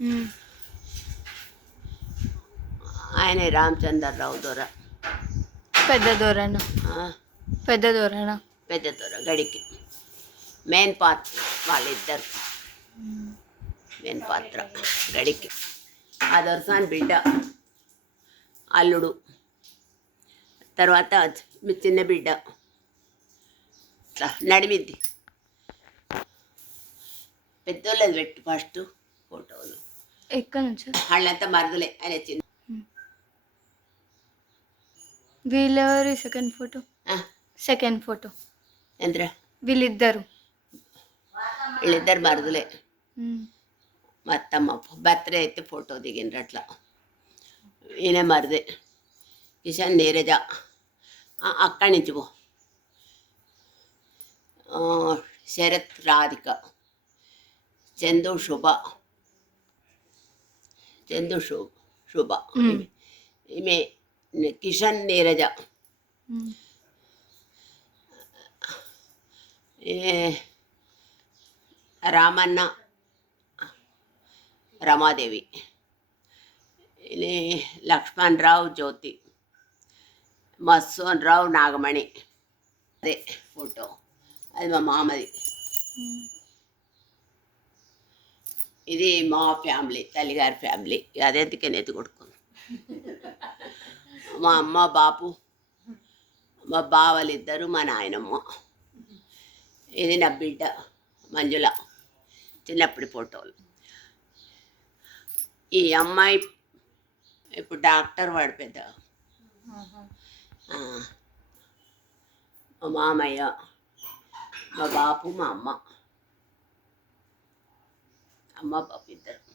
ఉమ్. ఆయన రామచంద్రరావు దొర. పెద్ద దూరనా? ఆ, పెద్ద దూరనా? పెద్ద దొర గడికి మెయిన్ పాత్ర వాళ్ళిద్దరు. మెయిన్ పాత్ర గడికి. ఆ దొరసాని బిడ్డ అల్లుడు. తర్వాత మీ చిన్న బిడ్డ ఇట్లా నడిమిద్ది. పెద్దోళ్ళది పెట్టు ఫస్ట్ ఫోటోలు. ఎక్కడి నుంచి? వాళ్ళంతా మరదలే ఆయన చిన్న. వీళ్ళెవరి సెకండ్ ఫోటో? సెకండ్ ఫోటో ఎంద్రా వీళ్ళిద్దరు. వీళ్ళిద్దరు మరదలే. ఉమ్. మా అత్తమ్మ బర్త్డే అయితే ఫోటో దిగిండ్రు అట్లా. ఈయన మరిదే కిషన్ నీరజ. అక్కడి నుంచి పో. శరత్ రాధిక. చందు శుభ. చందు శుభ. ఈమె కిషన్ నీరజ. ఉమ్. రామన్న రమాదేవి. ఇది లక్ష్మణ్ రావు జ్యోతి. మత్సోన్ రావు నాగమణి. అదే ఫోటో అది మా మామది. ఇది మా ఫ్యామిలీ, తల్లిగారి ఫ్యామిలీ. అదెందుకని ఎత్తి కొడుకుని మా అమ్మ బాపు, మా బావలిద్దరు, మా నాయనమ్మ. ఇది నా బిడ్డ మంజుల, చిన్నప్పటి ఫోటోలు. ఈ అమ్మాయి ఇప్పుడు డాక్టర్ వాడు పెద్ద. మా మామయ్య, మా బాపు, మా అమ్మ. అమ్మ బాపు ఇద్దరు.